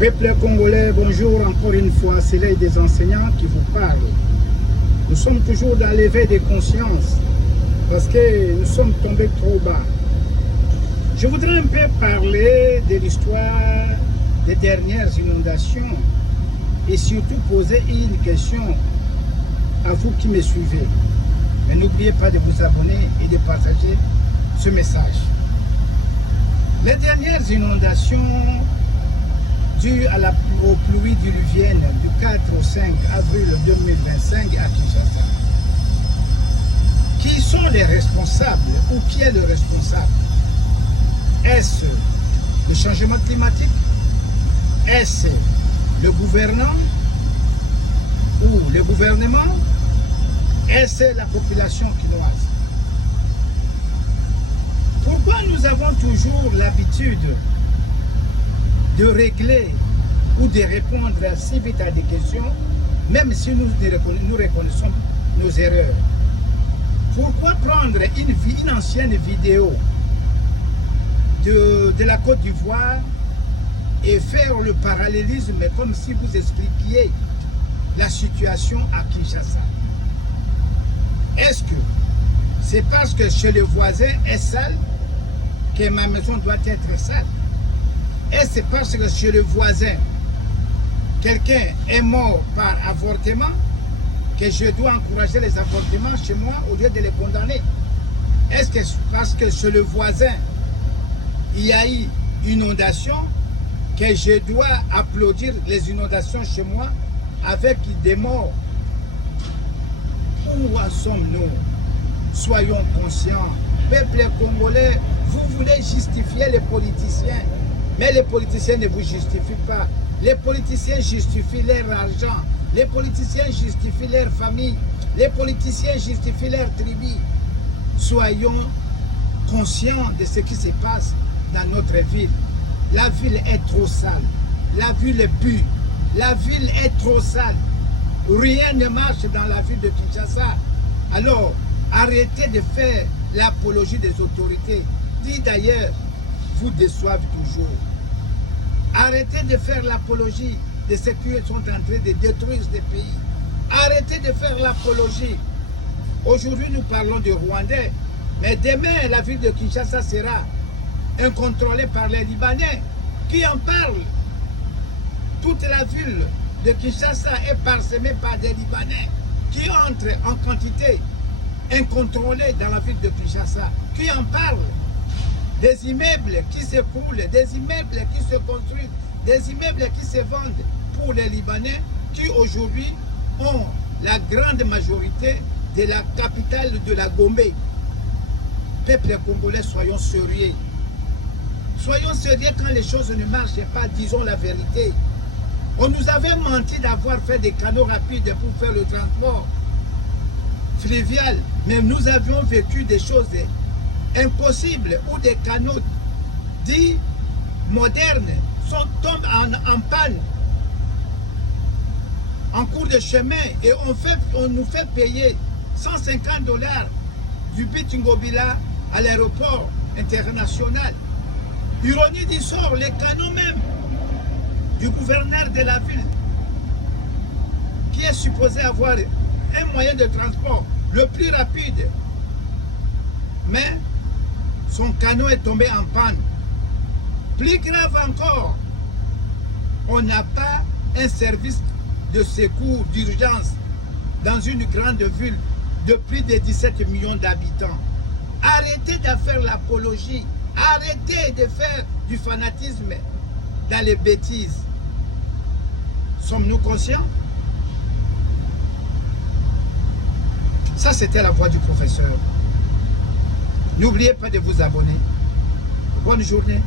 Peuple congolais, bonjour encore une fois, c'est l'œil des enseignants qui vous parle. Nous sommes toujours dans l'éveil des consciences parce que nous sommes tombés trop bas. Je voudrais un peu parler de l'histoire des dernières inondations et surtout poser une question à vous qui me suivez. Mais n'oubliez pas de vous abonner et de partager ce message. Les dernières inondations dues aux pluies diluviennes du 4 au 5 avril 2025 à Kinshasa. Qui sont les responsables ou qui est le responsable? Est-ce le changement climatique? Est-ce le gouvernant ou le gouvernement? Est-ce la population quinoise? Pourquoi nous avons toujours l'habitude de régler ou de répondre si vite à des questions, même si nous reconnaissons nos erreurs? Pourquoi prendre une ancienne vidéo de la Côte d'Ivoire et faire le parallélisme comme si vous expliquiez la situation à Kinshasa? Est-ce que c'est parce que chez le voisin est sale que ma maison doit être sale? Et c'est parce que chez le voisin, quelqu'un est mort par avortement que je dois encourager les avortements chez moi au lieu de les condamner? Est-ce que parce que chez le voisin, il y a eu une inondation que je dois applaudir les inondations chez moi avec des morts? Où en sommes-nous? Soyons conscients. Peuple congolais, vous voulez justifier les politiciens. Mais les politiciens ne vous justifient pas. Les politiciens justifient leur argent. Les politiciens justifient leur famille. Les politiciens justifient leur tribu. Soyons conscients de ce qui se passe dans notre ville. La ville est trop sale. La ville pue. La ville est trop sale. Rien ne marche dans la ville de Kinshasa. Alors, arrêtez de faire l'apologie des autorités. Dit d'ailleurs, vous déçoivent toujours. Arrêtez de faire l'apologie de ceux qui sont en train de détruire ce pays. Arrêtez de faire l'apologie. Aujourd'hui, nous parlons de Rwandais, mais demain, la ville de Kinshasa sera incontrôlée par les Libanais. Qui en parle? Toute la ville de Kinshasa est parsemée par des Libanais qui entrent en quantité incontrôlée dans la ville de Kinshasa. Qui en parle? Des immeubles qui s'écroulent, des immeubles qui se construisent, des immeubles qui se vendent pour les Libanais qui aujourd'hui ont la grande majorité de la capitale de la Gombe. Peuple congolais, soyons sérieux. Soyons sérieux quand les choses ne marchent pas, disons la vérité. On nous avait menti d'avoir fait des canaux rapides pour faire le transport fluvial, mais nous avions vécu des choses impossibles où des canaux dits modernes tombent en panne en cours de chemin et on nous fait payer 150 $ du Bitingobila à l'aéroport international. Ironie du sort, les canaux même du gouverneur de la ville qui est supposé avoir un moyen de transport le plus rapide, mais son canot est tombé en panne. Plus grave encore, on n'a pas un service de secours d'urgence dans une grande ville de plus de 17 millions d'habitants. Arrêtez de faire l'apologie, arrêtez de faire du fanatisme dans les bêtises. Sommes-nous conscients? Ça, c'était la voix du professeur. N'oubliez pas de vous abonner. Bonne journée.